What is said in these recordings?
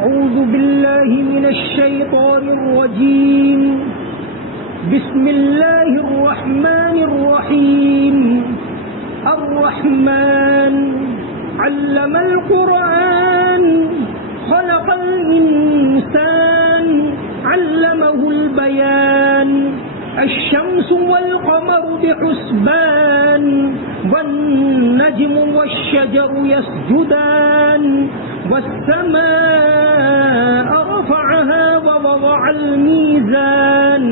أعوذ بالله من الشيطان الرجيم بسم الله الرحمن الرحيم الرحمن علم القرآن خلق الإنسان علمه البيان الشمس والقمر بحسبان والنجم والشجر يسجدان والسماء رفعها ووضع الميزان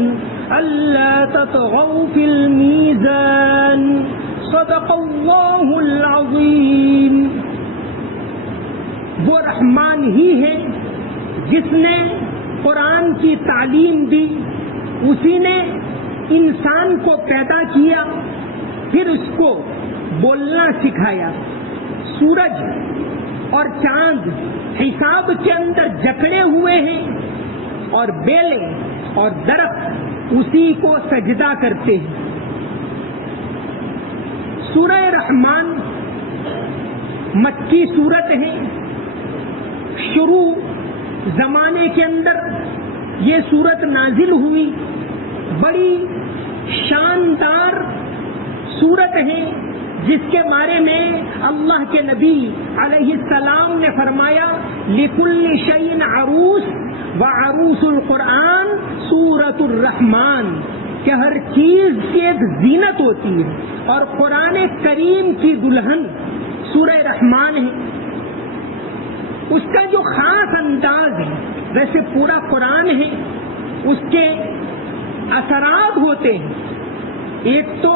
ألا تطغوا في الميزان صدق الله العظيم۔ وہ رحمان ہی ہے جس نے قرآن کی تعلیم دی، اسی نے انسان کو پیدا کیا، پھر اس کو بولنا سکھایا۔ سورج اور چاند حساب کے اندر جکڑے ہوئے ہیں اور بیلیں اور درخت اسی کو سجدہ کرتے ہیں۔ سورہ رحمان مکی سورت ہے۔ شروع زمانے کے اندر یہ سورت نازل ہوئی، بڑی شاندار سورت ہے جس کے بارے میں اللہ کے نبی علیہ السلام نے فرمایا لِكُلِّ شَيْءٍ عَرُوسٌ وَعَرُوسُ الْقُرْآنِ سورۃ الرحمن، کہ ہر چیز کی ایک زینت ہوتی ہے اور قرآن کریم کی دلہن سورہ رحمان ہے۔ اس کا جو خاص انداز ہے، ویسے پورا قرآن ہے، اس کے اثرات ہوتے ہیں۔ ایک تو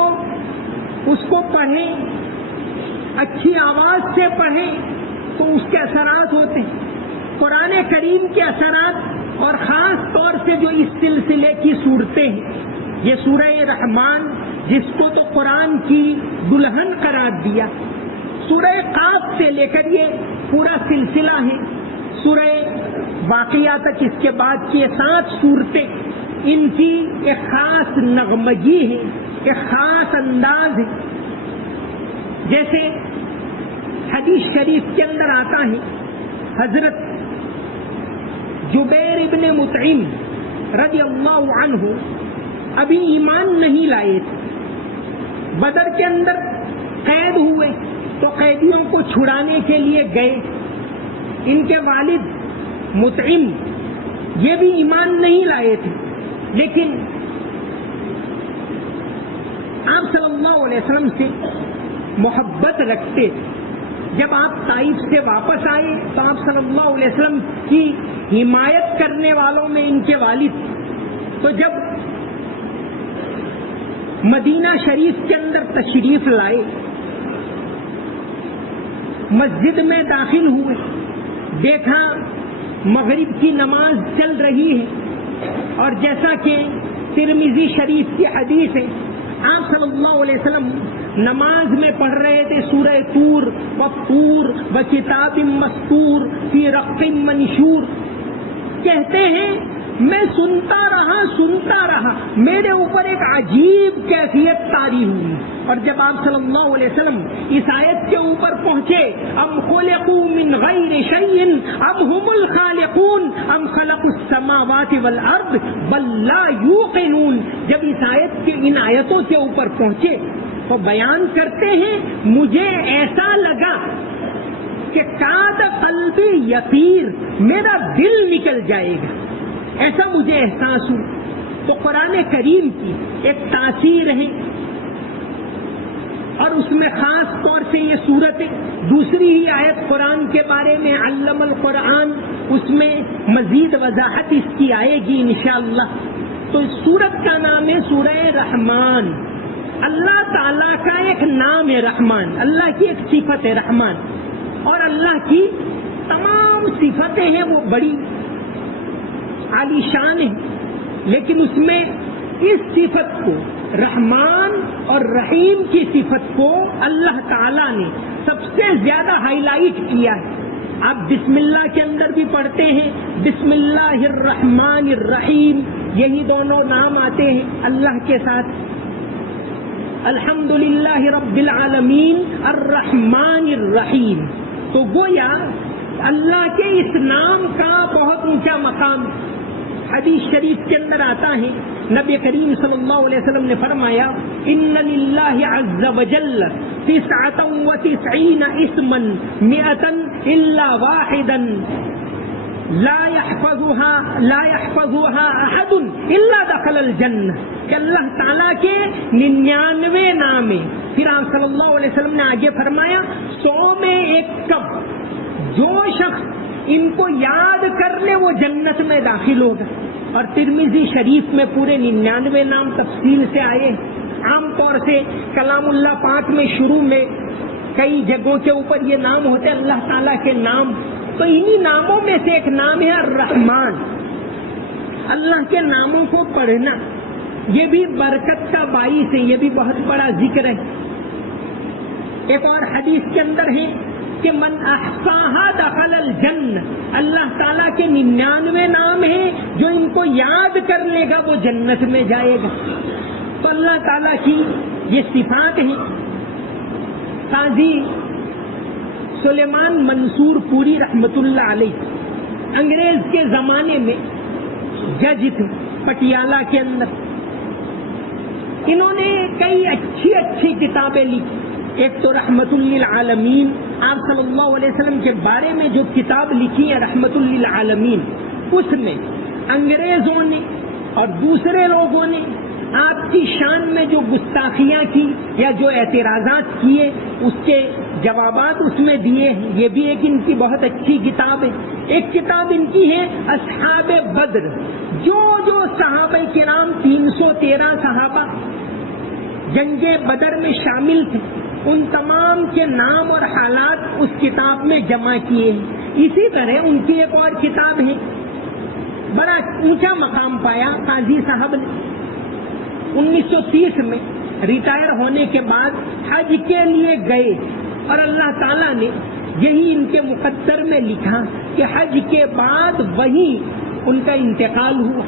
اس کو پڑھیں، اچھی آواز سے پڑھیں تو اس کے اثرات ہوتے ہیں۔ قرآن کریم کے اثرات، اور خاص طور سے جو اس سلسلے کی صورتیں ہیں، یہ سورہ رحمان جس کو تو قرآن کی دلہن قرار دیا، سورہ قاف سے لے کر یہ پورا سلسلہ ہے، سورہ واقعہ تک اس کے بعد کی 7 صورتیں، ان کی ایک خاص نغمگی ہے، ایک خاص انداز ہے۔ جیسے حدیث شریف کے اندر آتا ہے، حضرت جبیر ابن مطعم رضی اللہ عنہ ابھی ایمان نہیں لائے تھے، بدر کے اندر قید ہوئے تو قیدیوں کو چھڑانے کے لیے گئے۔ ان کے والد مطعم یہ بھی ایمان نہیں لائے تھے، لیکن آپ صلی اللہ علیہ وسلم سے محبت رکھتے تھے۔ جب آپ طائف سے واپس آئے تو آپ صلی اللہ علیہ وسلم کی حمایت کرنے والوں میں ان کے والد تھے۔ تو جب مدینہ شریف کے اندر تشریف لائے، مسجد میں داخل ہوئے، دیکھا مغرب کی نماز چل رہی ہے، اور جیسا کہ ترمذی شریف کی حدیث ہے، آپ صلی اللہ علیہ وسلم نماز میں پڑھ رہے تھے سورہ طور وَالطُّورِ وَكِتَابٍ مَّسْطُورٍ فِي رَقٍّ مَّنشُورٍ۔ کہتے ہیں میں سنتا رہا، میرے اوپر ایک عجیب کیفیت طاری ہوئی، اور جب آپ صلی اللہ علیہ وسلم اس آیت کے اوپر پہنچے، ام خلقوا من غیر شیء ام هم الخالقون ام خلقوا السماوات والارض بل لا یوقنون، جب اس آیت کے ان آیتوں کے اوپر پہنچے تو بیان کرتے ہیں مجھے ایسا لگا کہ کاد قلبی یطیر، میرا دل نکل جائے گا، ایسا مجھے احساس ہوا۔ تو قرآن کریم کی ایک تاثیر ہے، اور اس میں خاص طور سے یہ صورت ہے۔ دوسری ہی آیت قرآن کے بارے میں علم القرآن، اس میں مزید وضاحت اس کی آئے گی انشاءاللہ۔ تو اس صورت کا نام ہے سورہ رحمان۔ اللہ تعالیٰ کا ایک نام ہے رحمان، اللہ کی ایک صفت ہے رحمان، اور اللہ کی تمام صفتیں ہیں وہ بڑی عالی شان ہے، لیکن اس میں اس صفت کو، رحمان اور رحیم کی صفت کو اللہ تعالیٰ نے سب سے زیادہ ہائی لائٹ کیا ہے۔ آپ بسم اللہ کے اندر بھی پڑھتے ہیں بسم اللہ الرحمن الرحیم، یہی دونوں نام آتے ہیں اللہ کے ساتھ۔ الحمدللہ رب العالمین الرحمن الرحیم، تو گویا اللہ کے اس نام کا بہت اونچا مقام. حدیث شریف کے اندر آتا ہے نبی کریم صلی اللہ علیہ وسلم نے فرمایا ان للہ عز وجل 99 اسما 100 الا واحدا لا يحفظها احد الا دخل الجنہ. کہ اللہ تعالیٰ کے 99 نام ہیں. پھر آپ صلی اللہ علیہ وسلم نے آگے فرمایا 100 میں ایک کم جو شخص ان کو یاد کر لے وہ جنت میں داخل ہوگا. اور ترمذی شریف میں پورے 99 نام تفصیل سے آئے. عام طور سے کلام اللہ پاک میں شروع میں کئی جگہوں کے اوپر یہ نام ہوتے ہیں اللہ تعالیٰ کے نام. تو انہی ناموں میں سے ایک نام ہے الرحمن. اللہ کے ناموں کو پڑھنا یہ بھی برکت کا باعث ہے, یہ بھی بہت بڑا ذکر ہے. ایک اور حدیث کے اندر ہے کہ من احصاها دخل الجنہ. اللہ تعالیٰ کے 99 نام ہیں جو ان کو یاد کر لے گا وہ جنت میں جائے گا. تو اللہ تعالیٰ کی یہ صفات ہیں. قاضی سلیمان منصور پوری رحمت اللہ علیہ انگریز کے زمانے میں جج تھے پٹیالہ کے اندر. انہوں نے کئی اچھی کتابیں لکھی. ایک تو رحمت للعالمین, آپ صلی اللہ علیہ وسلم کے بارے میں جو کتاب لکھی ہے رحمت للعالمین, اس میں انگریزوں نے اور دوسرے لوگوں نے آپ کی شان میں جو گستاخیاں کی یا جو اعتراضات کیے اس کے جوابات اس میں دیے ہیں. یہ بھی ایک ان کی بہت اچھی کتاب ہے. ایک کتاب ان کی ہے اصحاب بدر. جو صحابہ کرام 313 صحابہ جنگ بدر میں شامل تھے ان تمام کے نام اور حالات اس کتاب میں جمع کیے ہیں. اسی طرح ان کی ایک اور کتاب ہے, بڑا اونچا مقام پایا قاضی صاحب نے. 1930 میں ریٹائر ہونے کے بعد حج کے لیے گئے اور اللہ تعالیٰ نے یہی ان کے مقدر میں لکھا کہ حج کے بعد وہیں ان کا انتقال ہوا.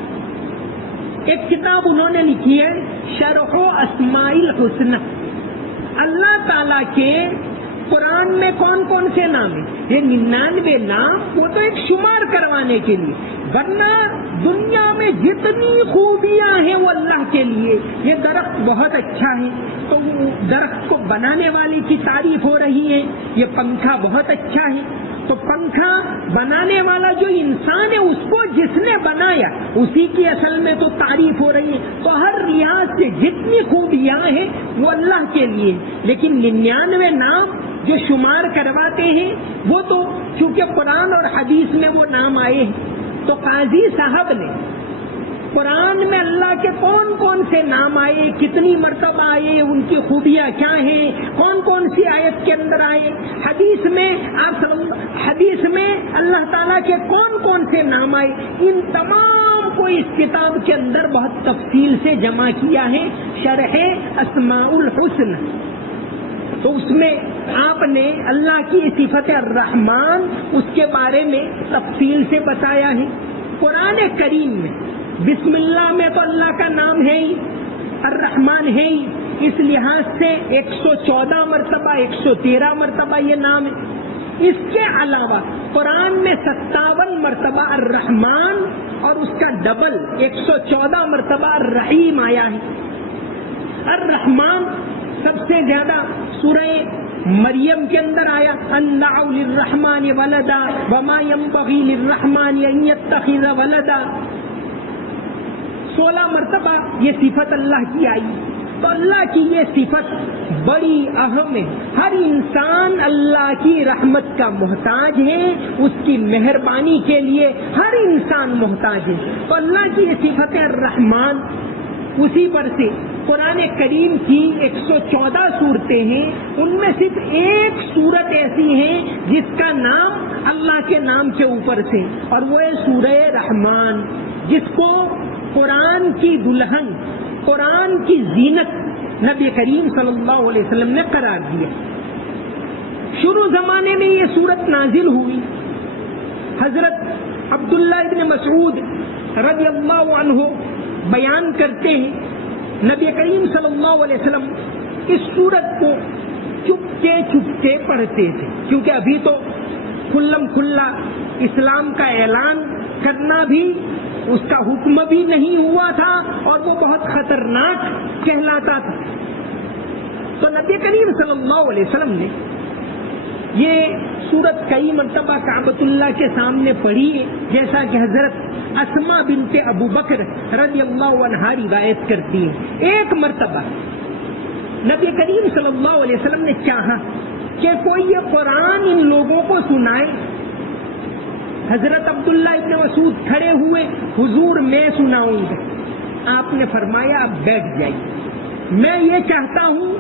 ایک کتاب انہوں نے لکھی ہے شرح اسماء الحسنى. اللہ تعالیٰ کے قرآن میں کون کون سے نام ہیں؟ یہ 99 نام وہ تو ایک شمار کروانے کے لیے, ورنہ دنیا میں جتنی خوبیاں ہیں وہ اللہ کے لیے. یہ درخت بہت اچھا ہے تو درخت کو بنانے والے کی تعریف ہو رہی ہے. یہ پنکھا بہت اچھا ہے تو پنکھا بنانے والا جو انسان ہے اس کو جس نے بنایا اسی کی اصل میں تو تعریف ہو رہی ہے. تو ہر لحاظ سے جتنی خوبیاں ہیں وہ اللہ کے لیے. لیکن 99 نام جو شمار کرواتے ہیں وہ تو چونکہ قرآن اور حدیث میں وہ نام آئے ہیں تو قاضی صاحب نے قرآن میں اللہ کے کون کون سے نام آئے, کتنی مرتبہ آئے, ان کی خوبیاں کیا ہیں, کون کون سی آیت کے اندر آئے, حدیث میں اللہ تعالیٰ کے کون کون سے نام آئے, ان تمام کو اس کتاب کے اندر بہت تفصیل سے جمع کیا ہے شرح اسماء الحسن. تو اس میں آپ نے اللہ کی صفت الرحمن اس کے بارے میں تفصیل سے بتایا ہے. قرآن کریم میں بسم اللہ میں تو اللہ کا نام ہے ہی, الرحمن ہے ہی, اس لحاظ سے 114 مرتبہ 113 مرتبہ یہ نام ہے. اس کے علاوہ قرآن میں 57 مرتبہ الرحمن اور اس کا ڈبل 114 مرتبہ الرحیم آیا ہے. الرحمن سب سے زیادہ سورہ مریم کے اندر آیا ان دعوا للرحمن ولدا وما ينبغي للرحمن ان يتخذ ولدا. 16 مرتبہ یہ صفت اللہ کی آئی. تو اللہ کی یہ صفت بڑی اہم ہے. ہر انسان اللہ کی رحمت کا محتاج ہے, اس کی مہربانی کے لیے ہر انسان محتاج ہے. تو اللہ کی یہ صفت الرحمن اسی پر سے قرآن کریم کی 114 صورتیں ہیں, ان میں صرف ایک صورت ایسی ہے جس کا نام اللہ کے نام کے اوپر سے, اور وہ ہے سورہ رحمان, جس کو قرآن کی دلہن, قرآن کی زینت نبی کریم صلی اللہ علیہ وسلم نے قرار دیا. شروع زمانے میں یہ صورت نازل ہوئی. حضرت عبداللہ ابن مسعود رضی اللہ عنہ بیان کرتے ہیں نبی کریم صلی اللہ علیہ وسلم اس سورت کو چپکے پڑھتے تھے, کیونکہ ابھی تو کھلم کھلا اسلام کا اعلان کرنا بھی اس کا حکم بھی نہیں ہوا تھا اور وہ بہت خطرناک کہلاتا تھا. تو نبی کریم صلی اللہ علیہ وسلم نے یہ سورت کئی مرتبہ کعبۃ اللہ کے سامنے پڑھی ہے، جیسا کہ حضرت اسما بنت ابو بکر رضی اللہ عنہا روایت کرتی ہے. ایک مرتبہ نبی کریم صلی اللہ علیہ وسلم نے چاہا کہ کوئی یہ قرآن ان لوگوں کو سنائے. حضرت عبداللہ ابن مسعود کھڑے ہوئے، حضور میں سناؤں گا. آپ نے فرمایا اب بیٹھ جائیے، میں یہ چاہتا ہوں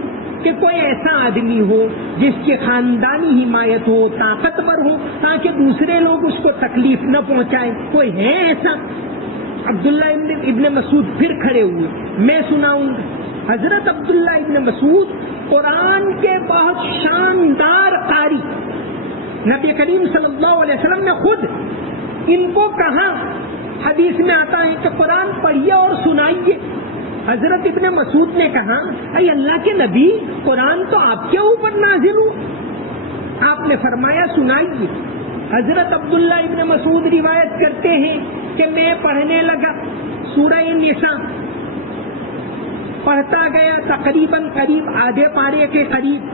کہ کوئی ایسا آدمی ہو جس کی خاندانی حمایت ہو، طاقتور ہو، تاکہ دوسرے لوگ اس کو تکلیف نہ پہنچائیں. کوئی ہے ایسا؟ عبداللہ ابن مسعود پھر کھڑے ہوئے، میں سناؤں گا. حضرت عبداللہ ابن مسعود قرآن کے بہت شاندار قاری، نبی کریم صلی اللہ علیہ وسلم نے خود ان کو کہا، حدیث میں آتا ہے کہ قرآن پڑھیے اور سنائیے. حضرت ابن مسعود نے کہا اے اللہ کے نبی، قرآن تو آپ کے اوپر نازل ہو. آپ نے فرمایا سنائیے. حضرت عبداللہ ابن مسعود روایت کرتے ہیں کہ میں پڑھنے لگا سورہ نساء، پڑھتا گیا تقریباً قریب آدھے پارے کے قریب.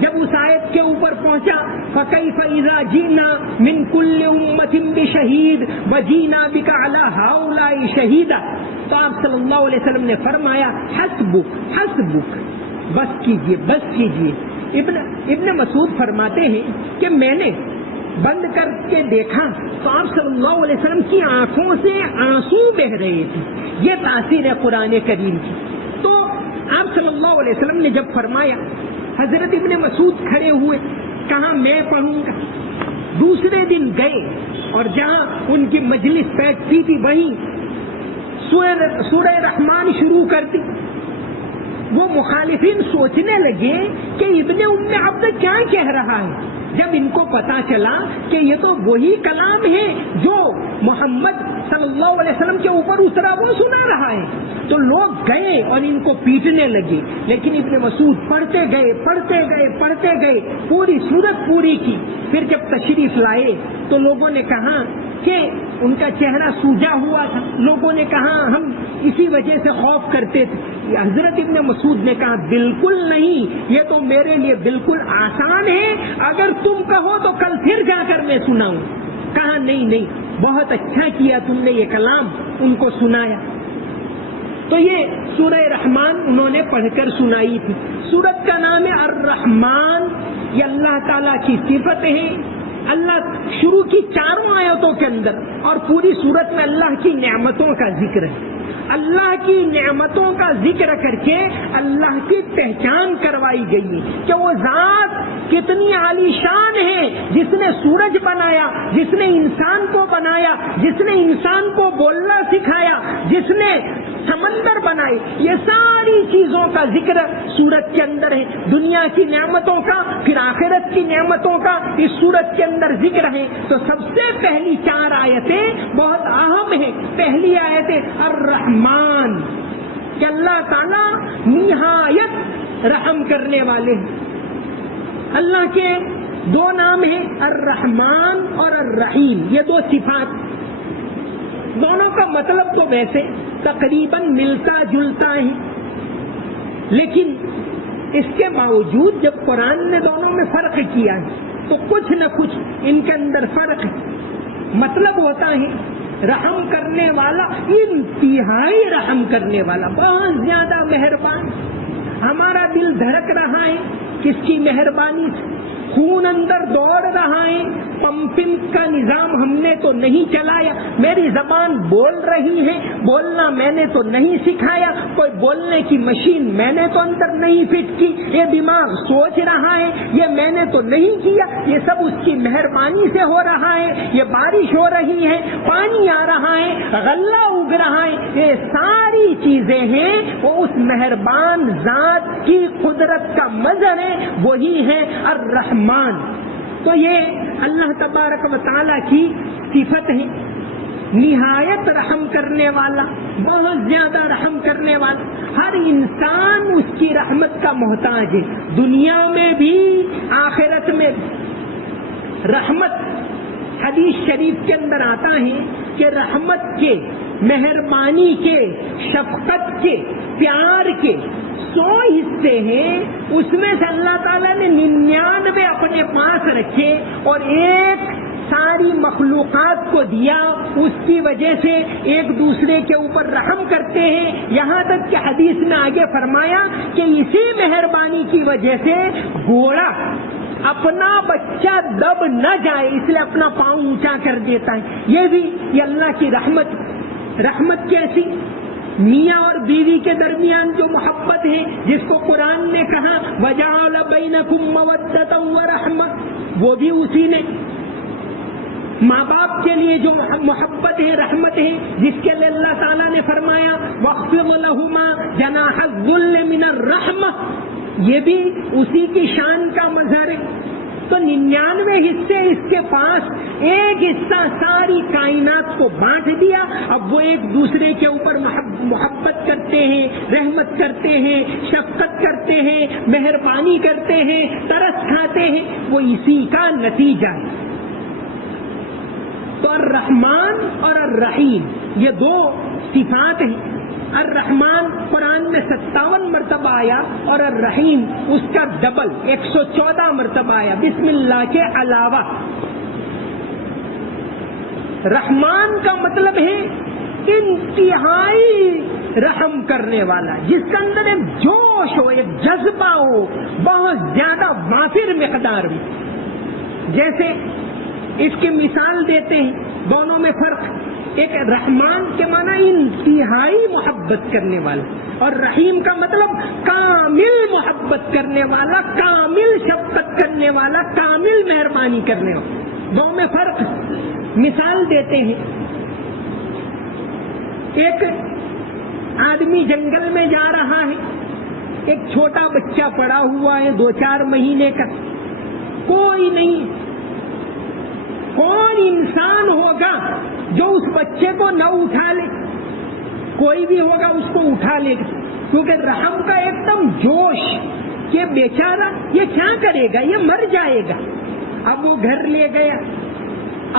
جب اس آیت کے اوپر پہنچا فَكَيْفَ إِذَا جِئْنَا مِنْ كُلِّ أُمَّةٍ بِشَهِيدٍ وَجِئْنَا بِكَ عَلَى هَؤُلَاءِ شَهِيدًا. تو آپ صلی اللہ علیہ وسلم نے فرمایا حسبک حسبک، بس کیجیے بس کیجیے. ابن مسعود فرماتے ہیں کہ میں نے بند کر کے دیکھا تو آپ صلی اللہ علیہ وسلم کی آنکھوں سے آنسو بہ رہے تھے. یہ تاثیر ہے قرآن کریم کی. تو آپ صلی اللہ علیہ وسلم نے جب فرمایا، حضرت ابن مسعود کھڑے ہوئے، کہا میں پڑھوں گا. دوسرے دن گئے اور جہاں ان کی مجلس بیٹھتی تھی وہیں سورہ رحمان شروع کر دی. وہ مخالفین سوچنے لگے کہ ابن ام عبد کیا کہہ رہا ہے. جب ان کو پتا چلا کہ یہ تو وہی کلام ہے جو محمد صلی اللہ علیہ وسلم کے اوپر اترا، وہ سنا رہا ہے، تو لوگ گئے اور ان کو پیٹنے لگے. لیکن ابن مسعود پڑھتے گئے پڑھتے گئے پڑھتے گئے، پوری سورت پوری کی. پھر جب تشریف لائے تو لوگوں نے کہا کہ ان کا چہرہ سوجا ہوا تھا. لوگوں نے کہا ہم اسی وجہ سے خوف کرتے تھے. حضرت ابن مسعود نے کہا بالکل نہیں، یہ تو میرے لیے بالکل آسان ہے، اگر تم کہو تو کل پھر جا کر میں سناؤں. کہا نہیں نہیں، بہت اچھا کیا تم نے یہ کلام ان کو سنایا. تو یہ سورہ رحمان انہوں نے پڑھ کر سنائی تھی. سورت کا نام ہے الرحمن. یہ اللہ تعالیٰ کی صفت ہے. اللہ شروع کی 4 آیتوں کے اندر اور پوری سورت میں اللہ کی نعمتوں کا ذکر ہے. اللہ کی نعمتوں کا ذکر کر کے اللہ کی پہچان کروائی گئی کہ وہ ذات کتنی عالی شان ہے، جس نے سورج بنایا، جس نے انسان کو بنایا، جس نے انسان کو بولنا سکھایا، جس نے سمندر بنائے. یہ ساری چیزوں کا ذکر سورت کے اندر ہے. دنیا کی نعمتوں کا، پھر آخرت کی نعمتوں کا اس سورت کے اندر ذکر ہے. تو سب سے پہلی 4 آیتیں بہت اہم ہیں. پہلی آیت الرحمن کہ اللہ تعالیٰ نہایت رحم کرنے والے ہیں. اللہ کے 2 نام ہیں، الرحمن اور الرحیم. یہ 2 صفات، دونوں کا مطلب تو ویسے تقریباً ملتا جلتا ہے، لیکن اس کے باوجود جب قرآن نے دونوں میں فرق کیا ہے تو کچھ نہ کچھ ان کے اندر فرق ہے. مطلب ہوتا ہے رحم کرنے والا، انتہائی رحم کرنے والا، بہت زیادہ مہربان. ہمارا دل دھڑک رہا ہے کس کی مہربانی سے، خون اندر دوڑ رہا ہے، پمپنگ کا نظام ہم نے تو نہیں چلایا، میری زبان بول رہی ہے، بولنا میں نے تو نہیں سکھایا، کوئی بولنے کی مشین میں نے تو اندر نہیں فٹ کی، یہ دماغ سوچ رہا ہے یہ میں نے تو نہیں کیا. یہ سب اس کی مہربانی سے ہو رہا ہے. یہ بارش ہو رہی ہے، پانی آ رہا ہے، غلہ اگ رہا ہے، یہ ساری چیزیں ہیں وہ اس مہربان ذات کی قدرت کا مظہر ہے، وہی ہے الرحمن. تو یہ اللہ تبارک و تعالیٰ کی صفت ہے، نہایت رحم کرنے والا، بہت زیادہ رحم کرنے والا. ہر انسان اس کی رحمت کا محتاج ہے، دنیا میں بھی آخرت میں بھی. رحمت حدیث شریف کے اندر آتا ہے کہ رحمت کے، مہربانی کے، شفقت کے، پیار کے 100 حصے ہیں، اس میں سے اللہ تعالیٰ نے 99 اپنے پاس رکھے اور ایک ساری مخلوقات کو دیا. اس کی وجہ سے ایک دوسرے کے اوپر رحم کرتے ہیں. یہاں تک کہ حدیث نے آگے فرمایا کہ اسی مہربانی کی وجہ سے گھوڑا اپنا بچہ دب نہ جائے اس لیے اپنا پاؤں اونچا کر دیتا ہے. یہ بھی یہ اللہ کی رحمت. رحمت کیسی؟ میاں اور بیوی کے درمیان جو محبت ہے، جس کو قرآن نے کہا وَجَعَلَ بَيْنَكُمْ مَوَدَّةً وَرَحْمَةً، وہ بھی اسی نے. ماں باپ کے لیے جو محبت ہے، رحمت ہے، جس کے لیے اللہ تعالیٰ نے فرمایا وَاخْفِضْ لَهُمَا جَنَاحَ الذُّلِّ مِنَ الرَّحْمَةِ، یہ بھی اسی کی شان کا مظہر ہے. تو 99 حصے اس کے پاس، ایک حصہ ساری کائنات کو بانٹ دیا. اب وہ ایک دوسرے کے اوپر محبت کرتے ہیں، رحمت کرتے ہیں، شفقت کرتے ہیں، مہربانی کرتے ہیں، ترس کھاتے ہیں. وہ اسی کا نتیجہ ہے. تو الرحمن اور الرحیم یہ 2 صفات ہیں. الرحمن قرآن میں 57 مرتبہ آیا اور الرحیم اس کا ڈبل 114 مرتبہ آیا بسم اللہ کے علاوہ. رحمان کا مطلب ہے انتہائی رحم کرنے والا، جس کے اندر ایک جوش ہو، ایک جذبہ ہو، بہت زیادہ وافر مقدار میں. جیسے اس کی مثال دیتے ہیں، دونوں میں فرق. ایک رحمان کے معنی انتہائی محبت کرنے والا، اور رحیم کا مطلب کامل محبت کرنے والا، کامل شفقت کرنے والا، کامل مہربانی کرنے والا. دونوں میں فرق. مثال دیتے ہیں، ایک آدمی جنگل میں جا رہا ہے، ایک چھوٹا بچہ پڑا ہوا ہے 2-4 مہینے کا، کوئی نہیں. کون انسان ہوگا جو اس بچے کو نہ اٹھا لے؟ کوئی بھی ہوگا اس کو اٹھا لے گا، کیونکہ رحم کا ایک دم جوش کہ بیچارہ یہ کیا کرے گا، یہ مر جائے گا. اب وہ گھر لے گیا،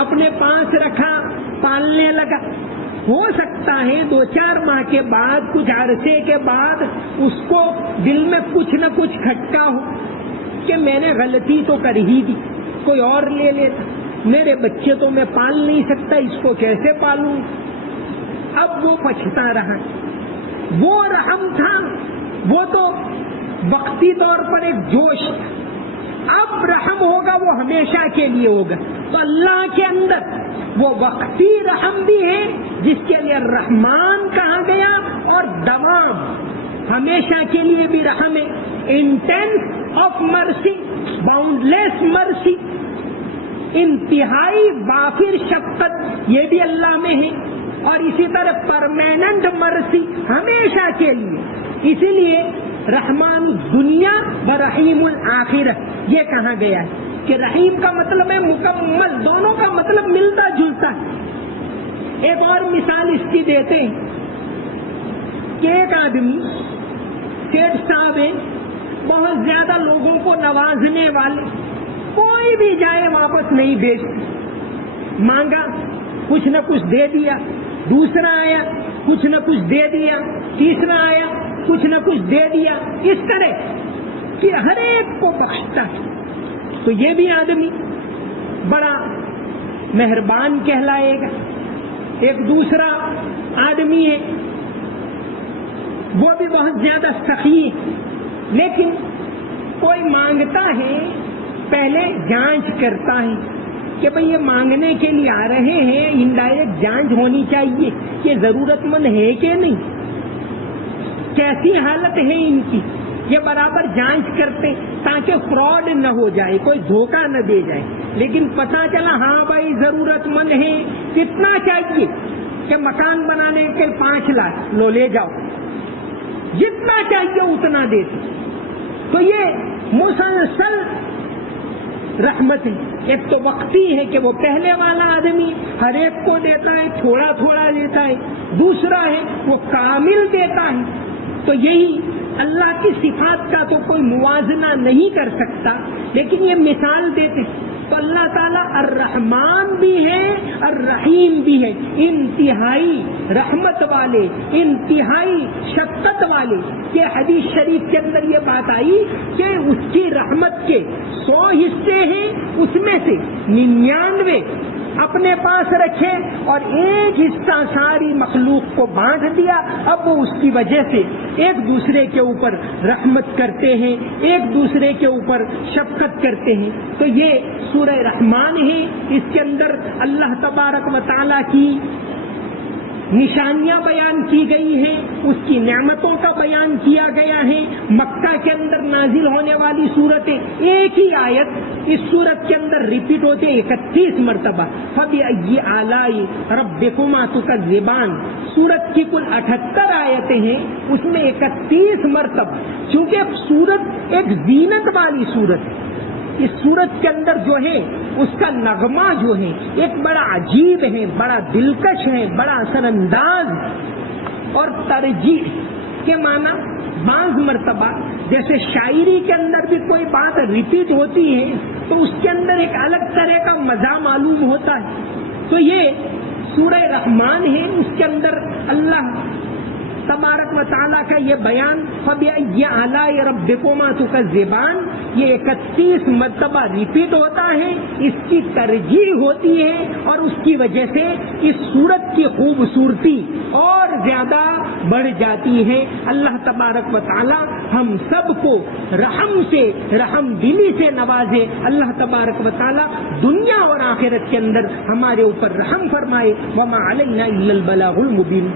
اپنے پاس رکھا، پالنے لگا. ہو سکتا ہے 2-4 ماہ کے بعد، کچھ عرصے کے بعد اس کو دل میں کچھ نہ کچھ کھٹکا ہو کہ میں نے غلطی تو کر ہی دی، کوئی اور لے لیتا. میرے بچے تو میں پال نہیں سکتا، اس کو کیسے پالوں؟ اب وہ پچھتا رہا. وہ رحم تھا، وہ تو وقتی طور پر ایک جوش. اب رحم ہوگا وہ ہمیشہ کے لیے ہوگا. تو اللہ کے اندر وہ وقتی رحم بھی ہے جس کے لیے رحمان کہا گیا، اور دوام ہمیشہ کے لیے بھی رحم ہے. انٹینس آف مرسی، باؤنڈ لیس مرسی، انتہائی وافر شفقت یہ بھی اللہ میں ہے. اور اسی طرح پرماننٹ مرسی، ہمیشہ کے لیے. اسی لیے رحمان دنیا و رحیم الآخرہ یہ کہا گیا ہے کہ رحیم کا مطلب ہے مکمل، دونوں کا مطلب ملتا جلتا ہے. ایک اور مثال اس کی دیتے ہیں کہ ایک آدمی سیٹ صاحب ہیں، بہت زیادہ لوگوں کو نوازنے والے، کوئی بھی جائے واپس نہیں بھیجتے. مانگا کچھ نہ کچھ دے دیا، دوسرا آیا کچھ نہ کچھ دے دیا، تیسرا آیا کچھ نہ کچھ دے دیا. اس طرح کہ ہر ایک کو بخشتا ہے. تو یہ بھی آدمی بڑا مہربان کہلائے گا. ایک دوسرا آدمی ہے، وہ بھی بہت زیادہ سخی ہے، لیکن کوئی مانگتا ہے پہلے جانچ کرتا ہے کہ بھئی یہ مانگنے کے لیے آ رہے ہیں، انڈائریکٹ جانچ ہونی چاہیے کہ ضرورت مند ہے کہ نہیں، کیسی حالت ہے ان کی. یہ برابر جانچ کرتے تاکہ فراڈ نہ ہو جائے، کوئی دھوکہ نہ دے جائے. لیکن پتا چلا ہاں بھائی ضرورت مند ہے، کتنا چاہیے کہ مکان بنانے کے 5 لاکھ لو لے جاؤ، جتنا چاہیے اتنا دیتے. تو یہ مسلسل رحمت ہے. ایک تو وقتی ہے کہ وہ پہلے والا آدمی ہر ایک کو دیتا ہے، تھوڑا تھوڑا دیتا ہے. دوسرا ہے وہ کامل دیتا ہے. تو یہی اللہ کی صفات کا تو کوئی موازنہ نہیں کر سکتا، لیکن یہ مثال دیتے. تو اللہ اللہ تعالیٰ الرحمن بھی ہے الرحیم بھی ہے، انتہائی رحمت والے، انتہائی شفقت والے. کہ حدیث شریف کے اندر یہ بات آئی کہ اس کی رحمت کے 100 حصے ہیں، اس میں سے 99 اپنے پاس رکھے اور ایک حصہ ساری مخلوق کو بانٹ دیا. اب وہ اس کی وجہ سے ایک دوسرے کے اوپر رحمت کرتے ہیں، ایک دوسرے کے اوپر شفقت کرتے ہیں. تو یہ سورہ رحمان ہے، اس کے اندر اللہ تبارک و تعالیٰ کی نشانیاں بیان کی گئی ہیں، اس کی نعمتوں کا بیان کیا گیا ہے. مکہ کے اندر نازل ہونے والی صورتیں ایک ہی آیت اس صورت کے اندر ریپیٹ ہوتے 31 مرتبہ. فَبِأَيِّ آلَاءِ رَبِّكُمَا تُكَذِّبَانِ سورت کی کل 78 آیتیں ہیں، اس میں 31 مرتبہ. چونکہ سورت ایک زینت والی صورت ہے، اس صورت کے اندر جو ہے اس کا نغمہ جو ہے ایک بڑا عجیب ہے، بڑا دلکش ہے، بڑا اثر انداز. اور ترجیح کے معنی بعض مرتبہ جیسے شاعری کے اندر بھی کوئی بات ریپیٹ ہوتی ہے تو اس کے اندر ایک الگ طرح کا مزہ معلوم ہوتا ہے. تو یہ سورہ رحمان ہے، اس کے اندر اللہ تبارک و تعالیٰ کا یہ بیان فَبِأَيِّ آلَاءِ رَبِّكُمَا تُكَذِّبَانِ یہ 31 مرتبہ ریپیٹ ہوتا ہے. اس کی ترجیح ہوتی ہے اور اس کی وجہ سے اس صورت کی خوبصورتی اور زیادہ بڑھ جاتی ہے. اللہ تبارک و تعالیٰ ہم سب کو رحم سے، رحم دلی سے نوازے. اللہ تبارک و تعالیٰ دنیا اور آخرت کے اندر ہمارے اوپر رحم فرمائے. وَمَا عَلَيْنَا إِلَّا الْبَلَاغُ الْمُبِينُ.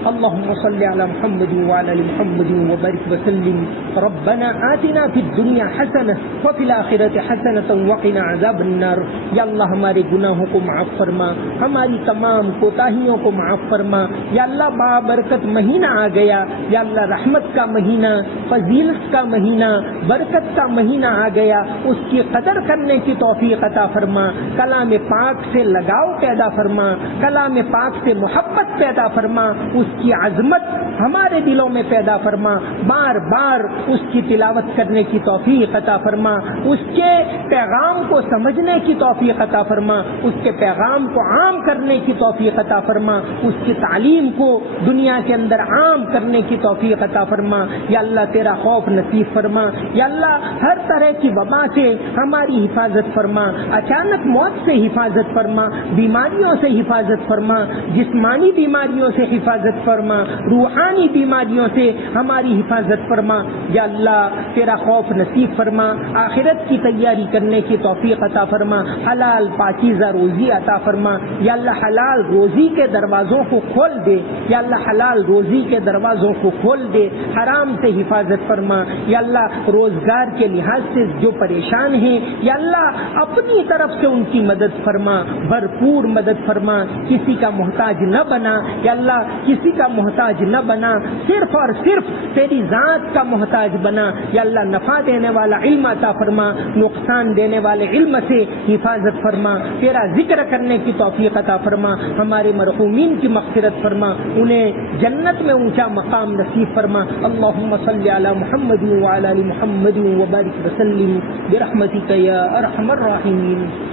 اللهم صل على محمد وعلى ال محمد وبارك وسلم. ربنا آتنا في الدنيا حسنة وفي الآخرة حسنة وقنا عذاب النار. یا اللہ ہمارے گناہوں کو معاف فرما، ہماری تمام کوتاہیوں کو معاف فرما. یا اللہ بابرکت مہینہ آ گیا، یا اللہ رحمت کا مہینہ، فضیلت کا مہینہ، برکت کا مہینہ آ گیا. اس کی قدر کرنے کی توفیق عطا فرما. کلام پاک سے لگاؤ پیدا فرما، کلام پاک سے محبت پیدا فرما. اس کی عظمت ہمارے دلوں میں پیدا فرما. بار بار اس کی تلاوت کرنے کی توفیق عطا فرما. اس کے پیغام کو سمجھنے کی توفیق عطا فرما. اس کے پیغام کو عام کرنے کی توفیق عطا فرما. اس کی تعلیم کو دنیا کے اندر عام کرنے کی توفیق عطا فرما. یا اللہ تیرا خوف نصیب فرما. یا اللہ ہر طرح کی وبا سے ہماری حفاظت فرما. اچانک موت سے حفاظت فرما. بیماریوں سے حفاظت فرما. جسمانی بیماریوں سے حفاظت فرما. روحانی بیماریوں سے ہماری حفاظت فرما. یا اللہ تیرا خوف نصیب فرما. آخرت کی تیاری کرنے کی توفیق عطا فرما. حلال پاکیزہ روزی عطا فرما. یا اللہ حلال روزی کے دروازوں کو کھول دے. یا اللہ حلال روزی کے دروازوں کو کھول دے. حرام سے حفاظت فرما. یا اللہ روزگار کے لحاظ سے جو پریشان ہیں یا اللہ اپنی طرف سے ان کی مدد فرما، بھرپور مدد فرما. کسی کا محتاج نہ بنا. یا اللہ کسی کا محتاج نہ بنا، صرف اور صرف تیری ذات کا محتاج بنا. یا اللہ نفع دینے والا علم عطا فرما، نقصان دینے والے علم سے حفاظت فرما. تیرا ذکر کرنے کی توفیق عطا فرما. ہمارے مرحومین کی مغفرت فرما، انہیں جنت میں اونچا مقام نصیب فرما. اللهم صل على محمد وعلى ال محمد وبارك وسلم برحمتك يا ارحم الراحمين.